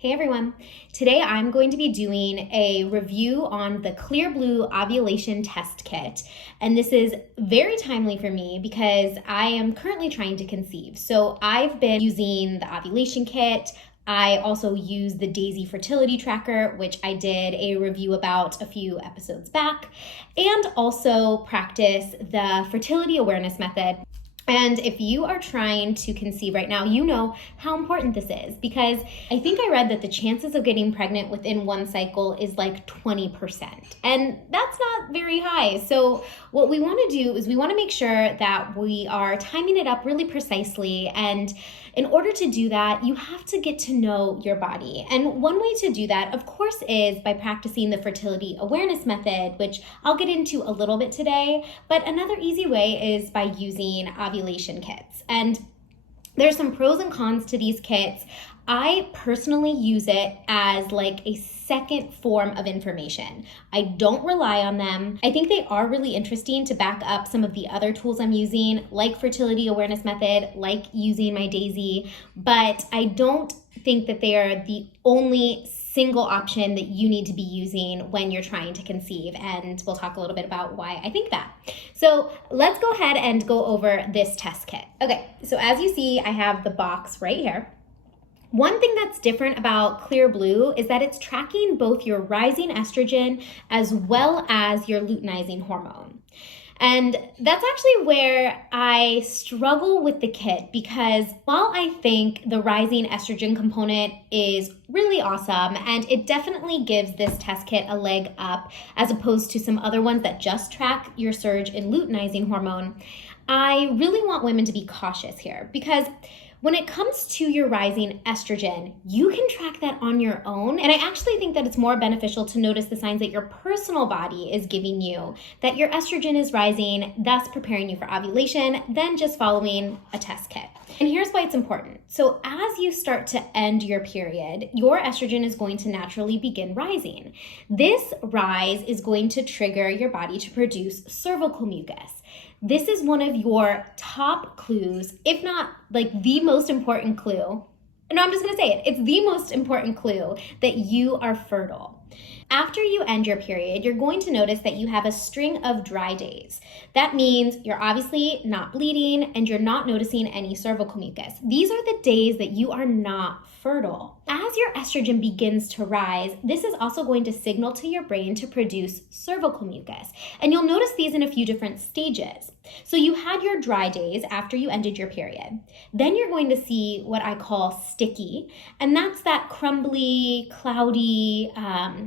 Hey everyone, today I'm going to be doing a review on the Clear Blue Ovulation Test Kit. And this is very timely for me because I am currently trying to conceive. So I've been using the ovulation kit. I also use the Daisy Fertility Tracker, which I did a review about a few episodes back, and also practice the fertility awareness method. And if you are trying to conceive right now, you know how important this is because I think I read that the chances of getting pregnant within one cycle is like 20%. And that's not very high. So what we want to do is we want to make sure that we are timing it up really precisely. And in order to do that, you have to get to know your body. And one way to do that, of course, is by practicing the fertility awareness method, which I'll get into a little bit today. But another easy way is by using ovulation kits. And there's some pros and cons to these kits. I personally use it as like a second form of information. I don't rely on them. I think they are really interesting to back up some of the other tools I'm using, like fertility awareness method, like using my Daisy, but I don't think that they are the only single option that you need to be using when you're trying to conceive. And we'll talk a little bit about why I think that. So let's go ahead and go over this test kit. Okay, so as you see, I have the box right here. One thing that's different about Clear Blue is that it's tracking both your rising estrogen as well as your luteinizing hormone. And that's actually where I struggle with the kit because while I think the rising estrogen component is really awesome and it definitely gives this test kit a leg up as opposed to some other ones that just track your surge in luteinizing hormone, I really want women to be cautious here because when it comes to your rising estrogen, you can track that on your own. And I actually think that it's more beneficial to notice the signs that your personal body is giving you, that your estrogen is rising, thus preparing you for ovulation, than just following a test kit. And here's why it's important. So as you start to end your period, your estrogen is going to naturally begin rising. This rise is going to trigger your body to produce cervical mucus. This is one of your top clues, if not like the most important clue. No, I'm just gonna say it. It's the most important clue that you are fertile. After you end your period, you're going to notice that you have a string of dry days. That means you're obviously not bleeding and you're not noticing any cervical mucus. These are the days that you are not fertile. As your estrogen begins to rise, this is also going to signal to your brain to produce cervical mucus. And you'll notice these in a few different stages. So you had your dry days after you ended your period. Then you're going to see what I call sticky, and that's that crumbly, cloudy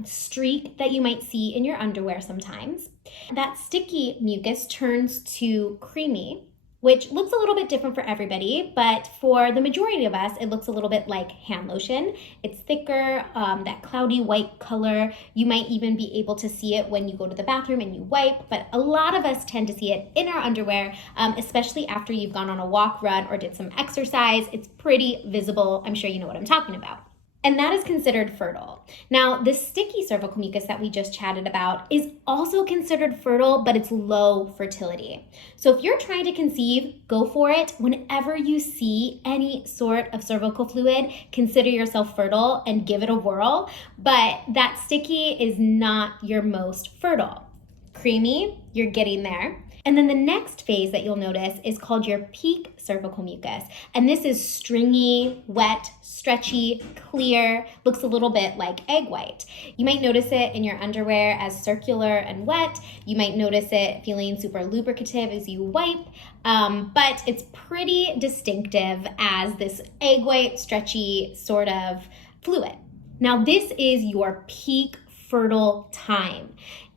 streak that you might see in your underwear sometimes. That sticky mucus turns to creamy, which looks a little bit different for everybody, but for the majority of us, it looks a little bit like hand lotion. It's thicker, that cloudy white color. You might even be able to see it when you go to the bathroom and you wipe, but a lot of us tend to see it in our underwear, especially after you've gone on a walk, run, or did some exercise. It's pretty visible. I'm sure you know what I'm talking about. And that is considered fertile. Now, the sticky cervical mucus that we just chatted about is also considered fertile, but it's low fertility. So if you're trying to conceive, go for it. Whenever you see any sort of cervical fluid, consider yourself fertile and give it a whirl. But that sticky is not your most fertile. Creamy, you're getting there. And then the next phase that you'll notice is called your peak cervical mucus. And this is stringy, wet, stretchy, clear, looks a little bit like egg white. You might notice it in your underwear as circular and wet. You might notice it feeling super lubricative as you wipe, but it's pretty distinctive as this egg white, stretchy sort of fluid. Now, this is your peak fertile time.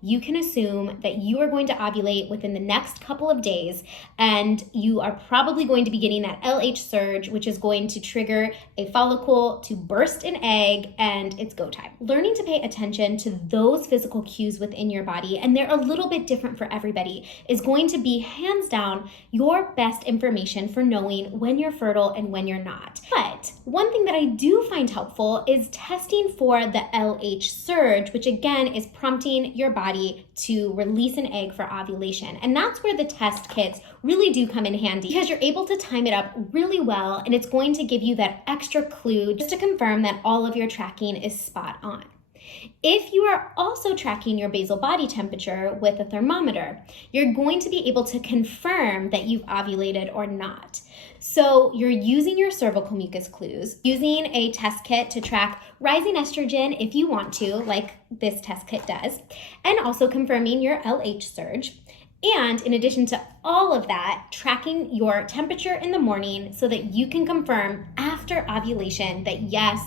You can assume that you are going to ovulate within the next couple of days, and you are probably going to be getting that LH surge, which is going to trigger a follicle to burst an egg, and it's go time. Learning to pay attention to those physical cues within your body, and they're a little bit different for everybody, is going to be hands down your best information for knowing when you're fertile and when you're not. But one thing that I do find helpful is testing for the LH surge, which again is prompting your body body to release an egg for ovulation. And that's where the test kits really do come in handy, because you're able to time it up really well, and it's going to give you that extra clue just to confirm that all of your tracking is spot on. If you are also tracking your basal body temperature with a thermometer, you're going to be able to confirm that you've ovulated or not. So you're using your cervical mucus clues, using a test kit to track rising estrogen if you want to, like this test kit does, and also confirming your LH surge. And in addition to all of that, tracking your temperature in the morning so that you can confirm after ovulation that yes,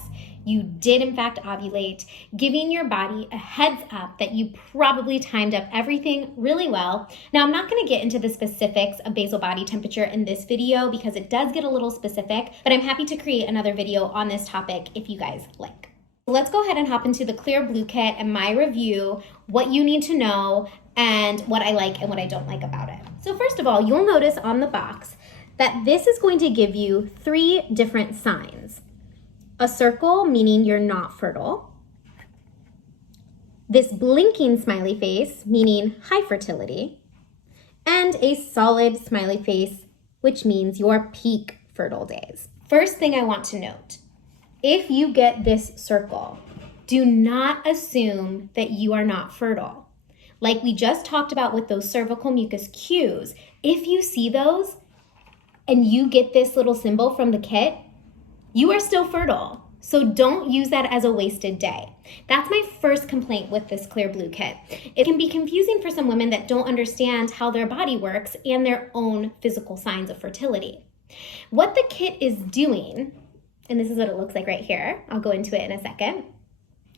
you did in fact ovulate, giving your body a heads up that you probably timed up everything really well. Now, I'm not going to get into the specifics of basal body temperature in this video because it does get a little specific, but I'm happy to create another video on this topic if you guys like. Let's go ahead and hop into the Clear Blue kit and my review, what you need to know, and what I like and what I don't like about it. So first of all, you'll notice on the box that this is going to give you 3 different signs. A circle, meaning you're not fertile. This blinking smiley face, meaning high fertility. And a solid smiley face, which means your peak fertile days. First thing I want to note, if you get this circle, do not assume that you are not fertile. Like we just talked about with those cervical mucus cues, if you see those and you get this little symbol from the kit, you are still fertile. So don't use that as a wasted day. That's my first complaint with this Clear Blue kit. It can be confusing for some women that don't understand how their body works and their own physical signs of fertility. What the kit is doing, and this is what it looks like right here, I'll go into it in a second,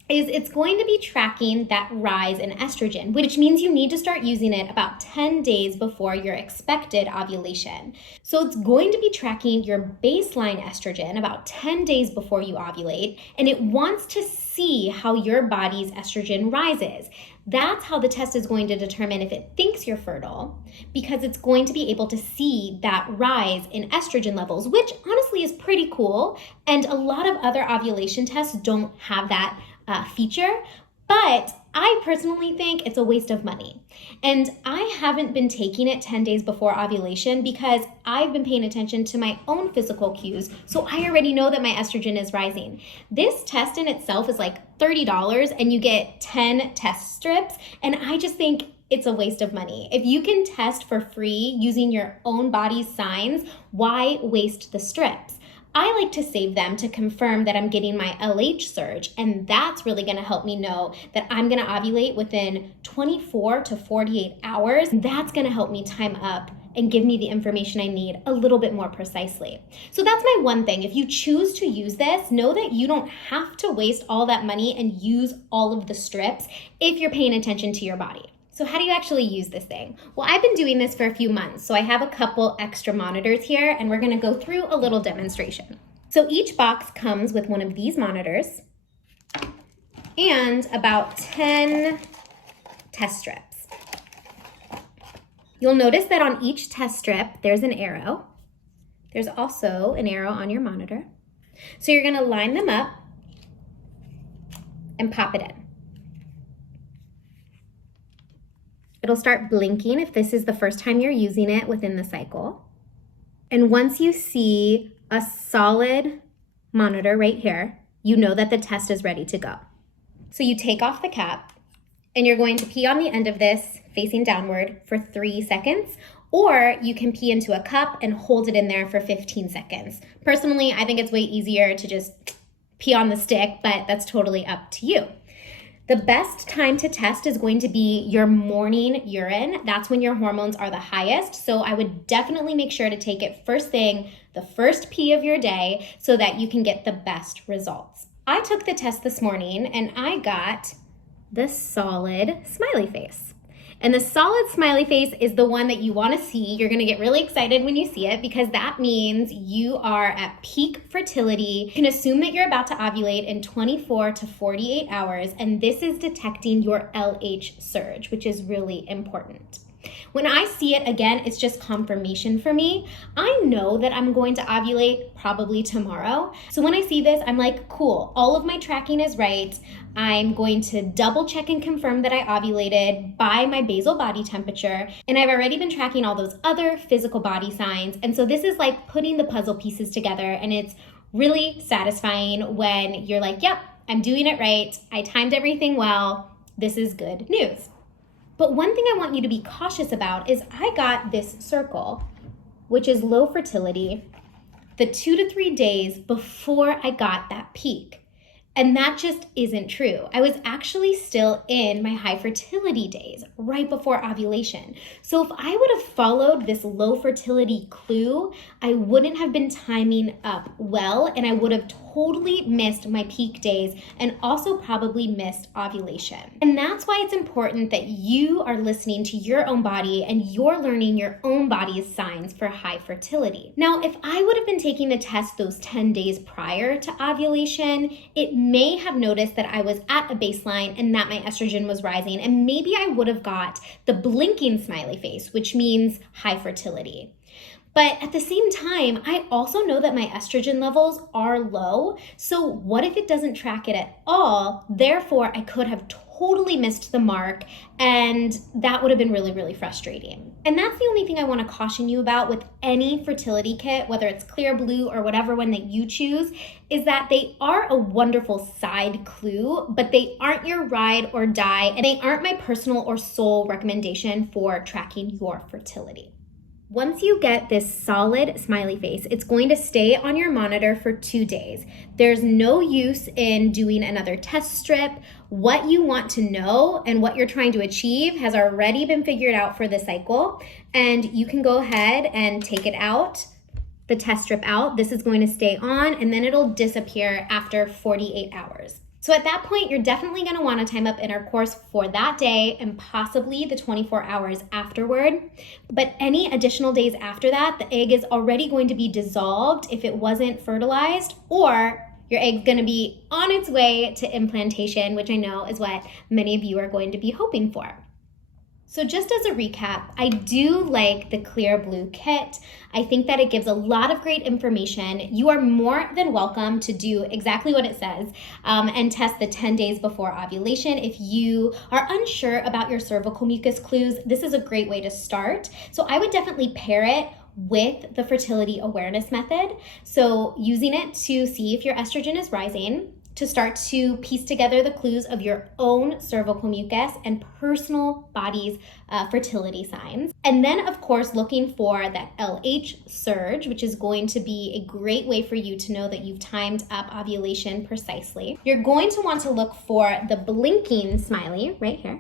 is it's going to be tracking that rise in estrogen, which means you need to start using it about 10 days before your expected ovulation. So it's going to be tracking your baseline estrogen about 10 days before you ovulate, and it wants to see how your body's estrogen rises. That's how the test is going to determine if it thinks you're fertile, because it's going to be able to see that rise in estrogen levels, which honestly is pretty cool. And a lot of other ovulation tests don't have that feature, but I personally think it's a waste of money. And I haven't been taking it 10 days before ovulation because I've been paying attention to my own physical cues, so I already know that my estrogen is rising. This test in itself is like $30 and you get 10 test strips, and I just think it's a waste of money. If you can test for free using your own body's signs, why waste the strips? I like to save them to confirm that I'm getting my LH surge, and that's really gonna help me know that I'm gonna ovulate within 24 to 48 hours. That's gonna help me time up and give me the information I need a little bit more precisely. So that's my one thing. If you choose to use this, know that you don't have to waste all that money and use all of the strips if you're paying attention to your body. So how do you actually use this thing? Well, I've been doing this for a few months, so I have a couple extra monitors here, and we're gonna go through a little demonstration. So each box comes with one of these monitors and about 10 test strips. You'll notice that on each test strip, there's an arrow. There's also an arrow on your monitor. So you're gonna line them up and pop it in. It'll start blinking if this is the first time you're using it within the cycle. And once you see a solid monitor right here, you know that the test is ready to go. So you take off the cap and you're going to pee on the end of this facing downward for 3 seconds, or you can pee into a cup and hold it in there for 15 seconds. Personally, I think it's way easier to just pee on the stick, but that's totally up to you. The best time to test is going to be your morning urine. That's when your hormones are the highest. So I would definitely make sure to take it first thing, the first pee of your day, so that you can get the best results. I took the test this morning and I got the solid smiley face. And the solid smiley face is the one that you want to see. You're going to get really excited when you see it because that means you are at peak fertility. You can assume that you're about to ovulate in 24 to 48 hours, and this is detecting your LH surge, which is really important. When I see it again, it's just confirmation for me. I know that I'm going to ovulate probably tomorrow. So when I see this, I'm like, cool, all of my tracking is right. I'm going to double check and confirm that I ovulated by my basal body temperature. And I've already been tracking all those other physical body signs. And so this is like putting the puzzle pieces together, and it's really satisfying when you're like, yep, I'm doing it right. I timed everything well. This is good news. But one thing I want you to be cautious about is I got this circle, which is low fertility, the 2 to 3 days before I got that peak. And that just isn't true. I was actually still in my high fertility days right before ovulation. So if I would have followed this low fertility clue, I wouldn't have been timing up well, and I would have totally missed my peak days and also probably missed ovulation. And that's why it's important that you are listening to your own body and you're learning your own body's signs for high fertility. Now, if I would have been taking the test those 10 days prior to ovulation, it may have noticed that I was at a baseline and that my estrogen was rising, and maybe I would have got the blinking smiley face, which means high fertility. But at the same time, I also know that my estrogen levels are low. So what if it doesn't track it at all? Therefore, I could have totally missed the mark, and that would have been really, really frustrating. And that's the only thing I want to caution you about with any fertility kit, whether it's Clear Blue or whatever one that you choose, is that they are a wonderful side clue, but they aren't your ride or die, and they aren't my personal or sole recommendation for tracking your fertility. Once you get this solid smiley face, it's going to stay on your monitor for 2 days. There's no use in doing another test strip. What you want to know and what you're trying to achieve has already been figured out for the cycle, and you can go ahead and take it out, the test strip out. This is going to stay on, and then it'll disappear after 48 hours. So at that point, you're definitely going to want to time up intercourse for that day and possibly the 24 hours afterward. But any additional days after that, the egg is already going to be dissolved if it wasn't fertilized, or your egg's going to be on its way to implantation, which I know is what many of you are going to be hoping for. So just as a recap, I do like the Clear Blue kit. I think that it gives a lot of great information. You are more than welcome to do exactly what it says and test the 10 days before ovulation. If you are unsure about your cervical mucus clues, this is a great way to start. So I would definitely pair it with the fertility awareness method. So using it to see if your estrogen is rising, to start to piece together the clues of your own cervical mucus and personal body's fertility signs. And then, of course, looking for that LH surge, which is going to be a great way for you to know that you've timed up ovulation precisely. You're going to want to look for the blinking smiley right here.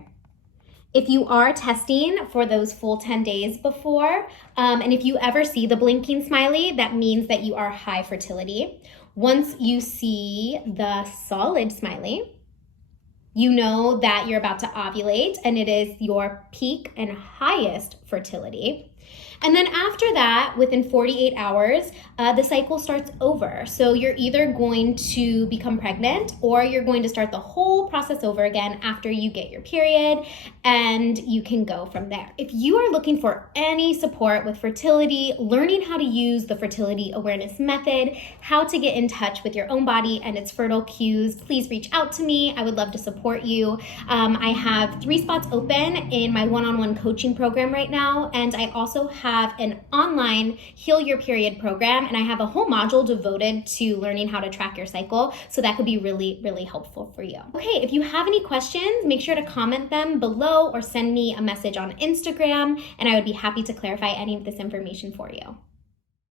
If you are testing for those full 10 days before, and if you ever see the blinking smiley, that means that you are high fertility. Once you see the solid smiley, you know that you're about to ovulate and it is your peak and highest fertility. And then after that, within 48 hours, the cycle starts over. So you're either going to become pregnant or you're going to start the whole process over again after you get your period, and you can go from there. If you are looking for any support with fertility, learning how to use the fertility awareness method, how to get in touch with your own body and its fertile cues, please reach out to me. I would love to support you. I have 3 spots open in my one-on-one coaching program right now, and I also have an online Heal Your Period program, and I have a whole module devoted to learning how to track your cycle, so that could be really, really helpful for you. Okay, if you have any questions, make sure to comment them below or send me a message on Instagram, and I would be happy to clarify any of this information for you.